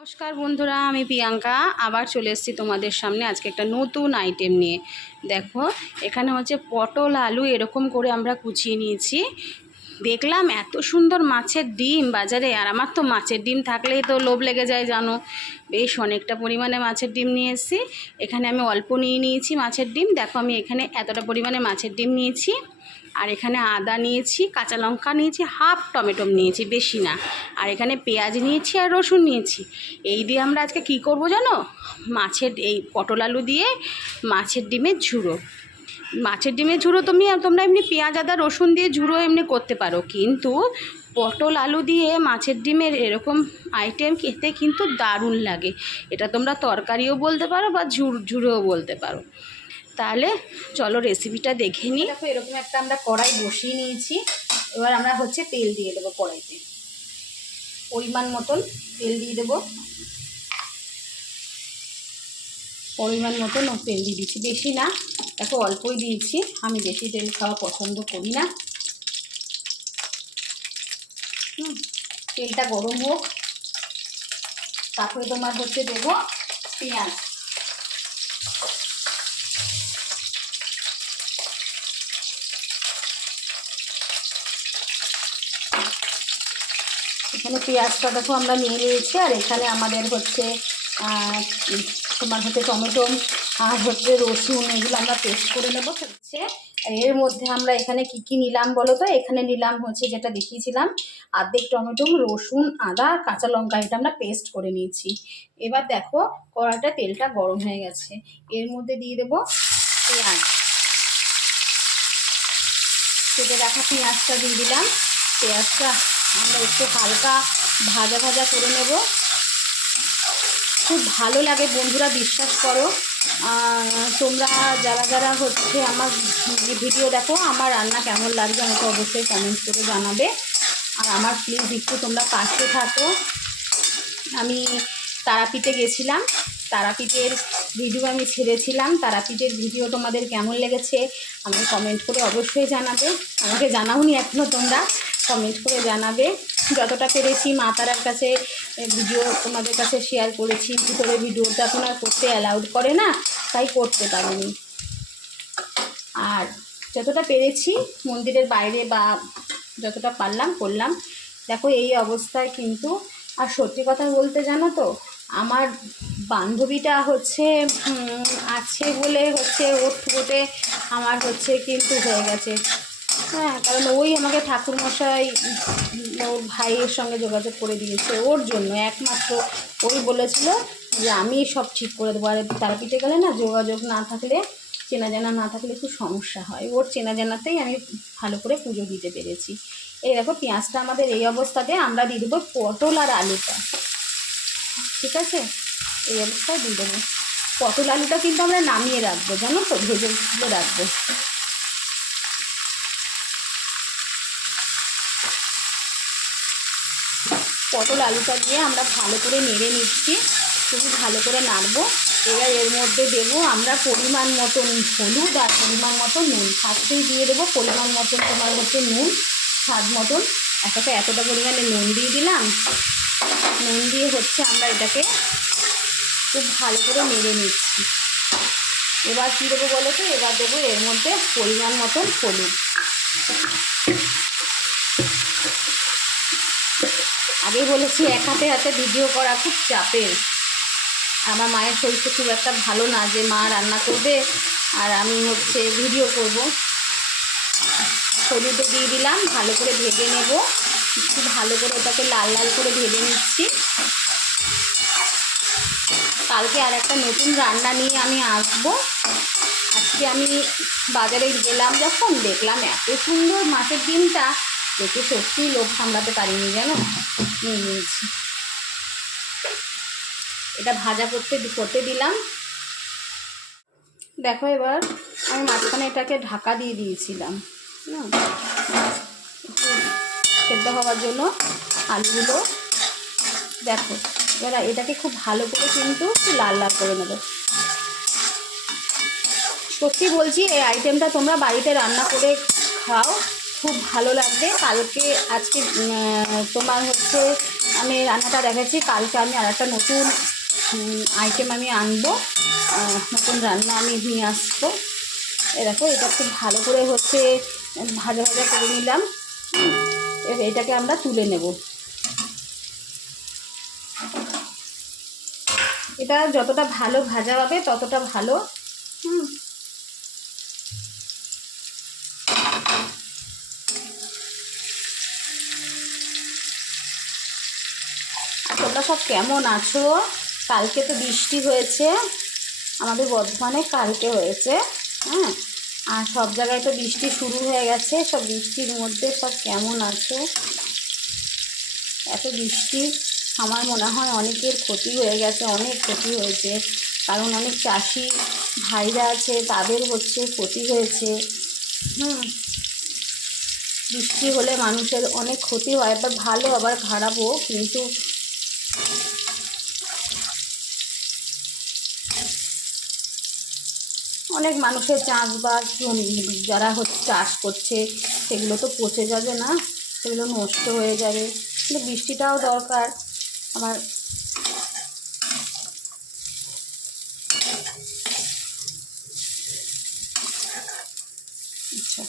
নমস্কার বন্ধুরা, আমি প্রিয়াঙ্কা আবার চলে এসেছি তোমাদের সামনে আজকে একটা নতুন আইটেম নিয়ে। দেখো, এখানে হচ্ছে পটল আলু এরকম করে আমরা কুচিয়ে নিয়েছি। দেখলাম এত সুন্দর মাছের ডিম বাজারে, আর আমার তো মাছের ডিম থাকলেই তো লোভ লেগে যায় জানো। বেশ অনেকটা পরিমাণে মাছের ডিম নিয়ে এসেছি। এখানে আমি অল্প নিয়ে নিয়েছি মাছের ডিম। দেখো, আমি এখানে এতটা পরিমাণে মাছের ডিম নিয়েছি। আর এখানে আদা নিয়েছি, কাঁচা লঙ্কা নিয়েছি, হাফ টমেটো নিয়েছি, বেশি না। আর এখানে পেঁয়াজ নিয়েছি আর রসুন নিয়েছি। এই দিয়ে আমরা আজকে কি করব জানো? মাছের এই পটল আলু দিয়ে মাছের ডিমের ঝুড়ো। মাছের ডিমের ঝুড়ো তোমরা এমনি পেঁয়াজ আদা রসুন দিয়ে ঝুড়ো এমনি করতে পারো, কিন্তু পটল আলু দিয়ে মাছের ডিমের এরকম আইটেম খেতে কিন্তু দারুণ লাগে। এটা তোমরা তরকারিও বলতে পারো বা ঝুড়োও বলতে পারো। তাহলে চলো রেসিপিটা দেখে নিই। দেখো, এরকম একটা আমরা কড়াই বসিয়ে নিয়েছি। এবার আমরা হচ্ছে তেল দিয়ে দেবো কড়াইতে, পরিমাণ মতন তেল দিয়ে দেবো। পরিমাণ মতন তেল দিয়ে দিচ্ছি, বেশি না, দেখো অল্পই দিয়েছি। আমি বেশি তেল খাওয়া পছন্দ করি না। তেলটা গরম হোক, তারপরে তোমার হচ্ছে দেবো পেঁয়াজ। এখানে পেঁয়াজটা দেখো আমরা নিয়ে নিয়েছি। আর এখানে আমাদের হচ্ছে তোমার হচ্ছে টমেটো আর হচ্ছে রসুন, এগুলো আমরা পেস্ট করে নেবো। হচ্ছে এর মধ্যে আমরা এখানে কি কি নিলাম বলো তো? এখানে নিলাম হচ্ছে যেটা দেখিয়েছিলাম, অর্ধেক টমেটো, রসুন, আদা, কাঁচা লঙ্কা, এটা আমরা পেস্ট করে নিয়েছি। এবার দেখো, কড়াইটা তেলটা গরম হয়ে গেছে। এর মধ্যে দিয়ে দেবো পেঁয়াজ। কেটে রাখা পেঁয়াজটা দিয়ে দিলাম। পেঁয়াজটা আমরা একটু হালকা ভাজা ভাজা করে নেব। খুব ভালো লাগে বন্ধুরা, বিশ্বাস করো। তোমরা যারা যারা হচ্ছে আমার ভিডিও দেখো, আমার রান্না কেমন লাগছে আমাকে অবশ্যই কমেন্ট করে জানাবে। আর আমার প্লিজ একটু তোমরা পাশে থাকো। আমি তারাপীঠে গেছিলাম, তারাপীঠের ভিডিও আমি ছেড়েছিলাম। তারাপীঠের ভিডিও তোমাদের কেমন লেগেছে আমাকে কমেন্ট করে অবশ্যই জানাবে। আমাকে জানাওনি এখনও, তোমরা কমেন্ট করে জানাবে। যতটা পেরেছি মা তারার কাছে ভিডিও তোমাদের কাছে শেয়ার করেছি। ভিতরে ভিডিওটা এখন আর করতে অ্যালাউড করে না, তাই করতে পারিনি। আর যতটা পেরেছি মন্দিরের বাইরে বা যতটা পারলাম করলাম। দেখো এই অবস্থায় কিন্তু। আর সত্যি কথা বলতে জানো তো, আমার বান্ধবীটা হচ্ছে আছে বলে হচ্ছে ওর থ্রুতে আমার হচ্ছে কিন্তু হয়ে গেছে। হ্যাঁ, কারণ ওই আমাকে ঠাকুরমশাই ওর ভাইয়ের সঙ্গে যোগাযোগ করে দিয়েছে। ওর জন্য একমাত্র ওই বলেছিল যে আমি সব ঠিক করে দেবো। আর তারাপীঠে গেলে না, যোগাযোগ না থাকলে, চেনা জানা না থাকলে একটু সমস্যা হয়। ওর চেনা জানাতেই আমি ভালো করে পুজো দিতে পেরেছি। এই দেখো, পেঁয়াজটা আমাদের এই অবস্থাতে আমরা দিয়ে দেবো পটল আর আলুটা। ঠিক আছে, এই অবস্থায় দিয়ে দেবো। পটল আলুটা কিন্তু আমরা নামিয়ে রাখবো, জানো তো, ভেজে রাখবো। পটল আলুটা দিয়ে আমরা ভালো করে নেড়ে নিচ্ছি, খুবই ভালো করে নাড়বো। এবার এর মধ্যে দেবো আমরা পরিমাণ মতন হলুদ আর পরিমাণ মতন নুন। ফার্স্টেই দিয়ে দেবো পরিমাণ মতন তোমার হচ্ছে নুন, স্বাদ মতন। এতটা পরিমাণে নুন দিয়ে দিলাম। নুন দিয়ে হচ্ছে আমরা এটাকে খুব ভালো করে নেড়ে নিচ্ছি। এবার কী দেবো বলো তো? এবার দেবো এর মধ্যে পরিমাণ মতন হলুদ। আগেই বলেছি, এক হাতে হাতে ভিডিও করা খুব চাপের। আমার মায়ের শরীরটা খুব একটা ভালো না যে মা রান্না করবে আর আমি হচ্ছে ভিডিও করব। হলুদও দিয়ে দিলাম, ভালো করে ভেজে নেব। একটু ভালো করে ওটাকে লাল লাল করে ভেজে নিচ্ছি। কালকে আর একটা নতুন রান্না নিয়ে আমি আসবো। আজকে আমি বাজারে গেলাম যখন, দেখলাম এত সুন্দর মাছের ডিমটা, দেখে সত্যিই লোভ সামলাতে পারিনি, জানো, নিয়ে নিয়েছি। এটা ভাজা করতে দিলাম। দেখো, এবার আমি মাঝখানে এটাকে ঢাকা দিয়ে দিয়েছিলাম সেদ্ধ হওয়ার জন্য আলুগুলো। দেখো, এবার এটাকে খুব ভালো করে কিন্তু লাল লাল করে নেবো। সত্যি বলছি, এই আইটেমটা তোমরা বাড়িতে রান্না করে খাও, খুব ভালো লাগবে। কালকে আজকে তোমার হচ্ছে আমি রান্নাটা দেখাচ্ছি, কালকে আমি আর একটা নতুন আইটেম আমি আনবো, নতুন রান্না আমি নিয়ে আসবো। দেখো এটা খুব ভালো করে হচ্ছে ভাজা ভাজা করে নিলাম। এটাকে আমরা তুলে নেব। এটা যতটা ভালো ভাজা হবে ততটা ভালো। তোমরা সব কেমন আছো? কালকে তো বৃষ্টি হয়েছে আমাদের বর্ধমানে, কালকে হয়েছে। হ্যাঁ, আর সব জায়গায় তো বৃষ্টি শুরু হয়ে গেছে। সব বৃষ্টির মধ্যে সব কেমন আছো? এত বৃষ্টি আমার মনে হয় অনেকের ক্ষতি হয়ে গেছে, অনেক ক্ষতি হয়েছে। কারণ অনেক চাষি ভাইরা আছে, তাদের হচ্ছে ক্ষতি হয়েছে। বৃষ্টি হলে মানুষের অনেক ক্ষতি হয়, আবার ভালো আবার খারাপও। কিন্তু অনেক মানুষের চাষবাস, যারা হচ্ছে চাষ করছে সেগুলো তো পচে যাবে না, সেগুলো নষ্ট হয়ে যাবে। কিন্তু বৃষ্টিটাও দরকার আবার। আচ্ছা,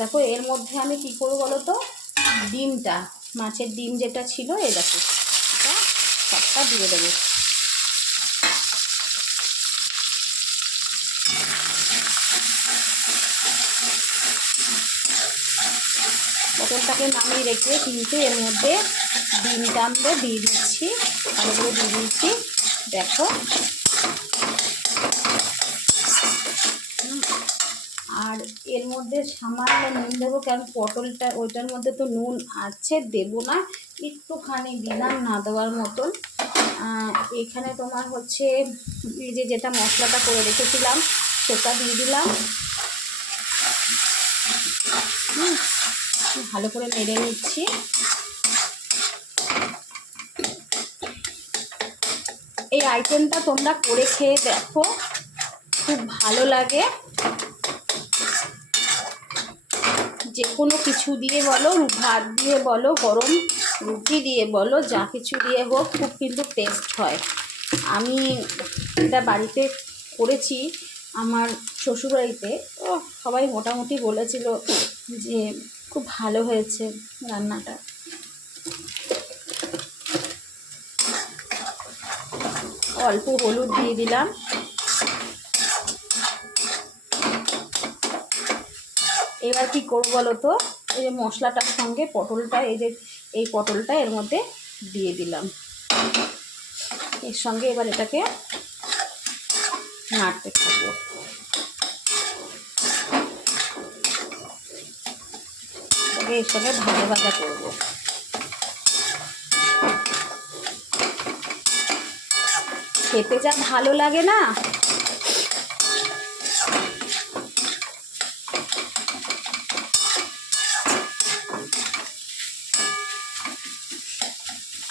দেখো এর মধ্যে আমি কী করবো বলো তো, ডিমটা, মাছের ডিম যেটা ছিল এই দেখো, এটা সবটা দিয়ে দেবো। বোতলটাকে নামিয়ে রেখে কিন্তু এর মধ্যে ডিমটা আমরা দিয়ে দিচ্ছি, ভালো করে দিয়ে দিচ্ছি। দেখো আর এর মধ্যে সামান্য নুন দেবো, কারণ পটলটা ওইটার মধ্যে তো নুন আছে, দেবো না, একটুখানি দিলাম না দেওয়ার মতন। এখানে তোমার হচ্ছে এই যে যেটা মশলাটা করে রেখেছিলাম সেটা দিয়ে দিলাম। ভালো করে নেড়ে নিচ্ছি। এই আইটেমটা তোমরা করে খেয়ে দেখো, খুব ভালো লাগে। যে কোনো কিছু দিয়ে বলো, ভাত দিয়ে বলো, গরম রুটি দিয়ে বলো, যা কিছু দিয়ে হোক, খুব কিন্তু টেস্ট হয়। আমি এটা বাড়িতে করেছি আমার শ্বশুরবাড়িতে, সবাই মোটামুটি বলেছিল যে খুব ভালো হয়েছে রান্নাটা। অল্প হলুদ দিয়ে দিলাম। এবার কি করবো বলো তো, এই যে মশলাটার সঙ্গে পটলটা, এই পটলটা এর মধ্যে দিয়ে দিলাম। এর সঙ্গে এবার এটাকে নাড়তে থাকবো। এর সঙ্গে ভাজা ভাজা করবো। খেতে যা ভালো লাগে না,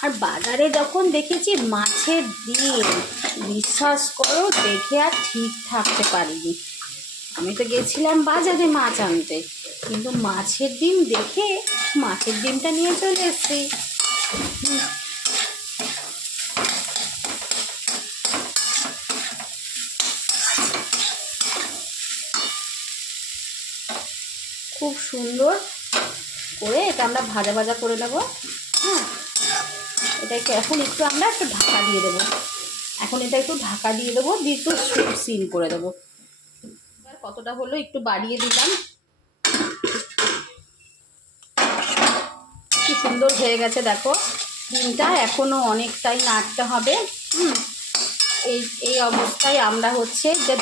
আর বাজারে যখন দেখেছি মাছের ডিম, বিশ্বাস করো দেখে আর ঠিক থাকতে পারিনি। আমি তো গেছিলাম বাজারে মাছ আনতে, কিন্তু মাছের ডিম দেখে মাছের ডিমটা নিয়ে চলে এসেছি। খুব সুন্দর করে এটা আমরা ভাজা ভাজা করে নেবো। হ্যাঁ, এটাকে এখন একটু আমরা একটু ঢাকা দিয়ে দেবো। এখন এটা একটু ঢাকা দিয়ে দেবো, দিয়ে একটু সিম করে দেবো। এবার কতটা হলো একটু বাড়িয়ে দিলাম। কি সুন্দর হয়ে গেছে দেখো ডিমটা। এখনও অনেকটাই নাড়তে হবে। এই অবস্থায় আমরা হচ্ছে যে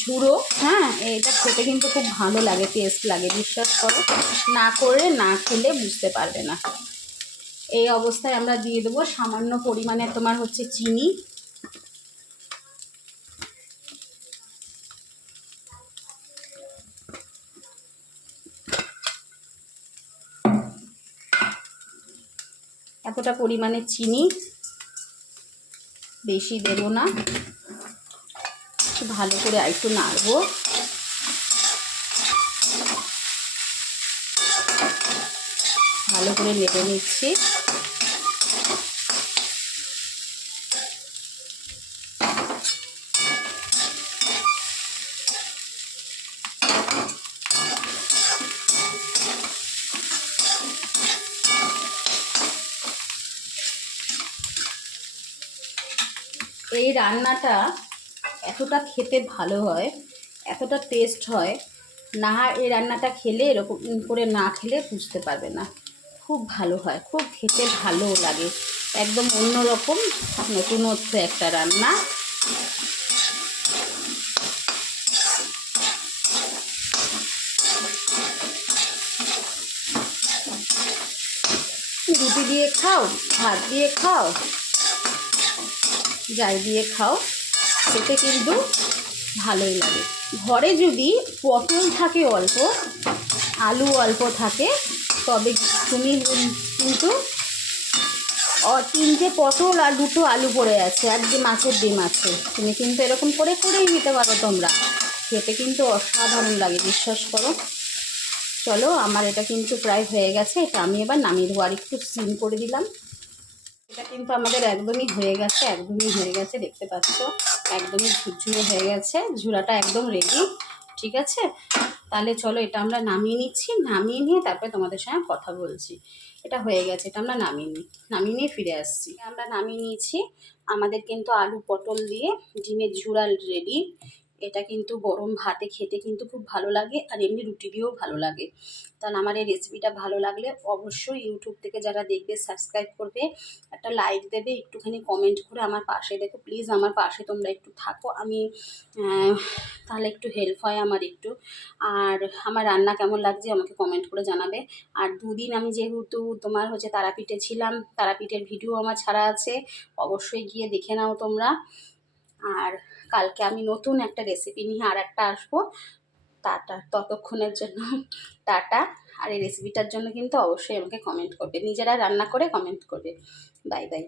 ঝুড়ো, হ্যাঁ, এটা খেতে কিন্তু খুব ভালো লাগে, টেস্ট লাগে, বিশ্বাস করো। না খেলে বুঝতে পারবে না। এই অবস্থায় আমরা দিয়ে দেবো সামান্য পরিমাণে তোমার হচ্ছে চিনি। এতটা পরিমাণে চিনি, বেশি দেব না। ভালো করে একটু নাড়বো। ভালো করে নেড়ে নিচ্ছি। এই রান্নাটা এতটা খেতে ভালো হয়, এতটা টেস্ট হয় না, এই রান্নাটা খেলে এরকম করে না খেলে বুঝতে পারবে না। খুব ভালো হয়, খুব খেতে ভালো লাগে, একদম অন্যরকম নতুনত্ব একটা রান্না। রুটি দিয়ে খাও, ভাত দিয়ে খাও, যাই দিয়ে খাও, খেতে কিন্তু ভালোই লাগে। ঘরে যদি পটল থাকে অল্প, আলু অল্প থাকে, তবে তুমি কিন্তু 3টে পটল আর 2টো আলু পড়ে আছে, আর যে মাছের ডিম আছে, তুমি কিন্তু এরকম করেই নিতে পারো তোমরা। খেতে কিন্তু অসাধারণ লাগে, বিশ্বাস করো। চলো, আমার এটা কিন্তু প্রায় হয়ে গেছে, এটা আমি এবার নামিয়ে দেবো। আর একটু সিম করে দিলাম। এটা কিন্তু আমাদের একদমই হয়ে গেছে, দেখতে পাচ্ছ, একদমই ঝুরঝুরে হয়ে গেছে, ঝুরাটা একদম রেডি। ঠিক আছে, তাহলে চলো এটা আমরা নামিয়ে নিচ্ছি। নামিয়ে নিয়ে তারপরে তোমাদের সঙ্গে কথা বলছি। এটা হয়ে গেছে, এটা আমরা নামিয়ে নিয়ে ফিরে আসছি। আমরা নামিয়ে নিয়েছি, আমাদের কিন্তু আলু পটল দিয়ে ডিমের ঝুরা রেডি। এটা কিন্তু গরম ভাতে খেতে কিন্তু খুব ভালো লাগে, আর এমনি রুটি দিয়েও ভালো লাগে। তাহলে আমার এই রেসিপিটা ভালো লাগলে অবশ্যই ইউটিউব থেকে যারা দেখবে সাবস্ক্রাইব করবে, একটা লাইক দেবে, একটুখানি কমেন্ট করে আমার পাশে দেখো, প্লিজ আমার পাশে তোমরা একটু থাকো। আমি তাহলে একটু হেল্প হয় আমার একটু। আর আমার রান্না কেমন লাগছে আমাকে কমেন্ট করে জানাবে। আর 2 দিন আমি যেহেতু তোমার হচ্ছে তারাপীঠে ছিলাম, তারাপীঠের ভিডিও আমার ছাড়া আছে, অবশ্যই গিয়ে দেখে নাও তোমরা। আর কালকে আমি নতুন একটা রেসিপি নিয়ে আর একটা আসবো। ততক্ষণের জন্য টাটা। আর এই রেসিপিটার জন্য কিন্তু অবশ্যই আমাকে কমেন্ট করবে, নিজেরা রান্না করে কমেন্ট করবে। Bye bye.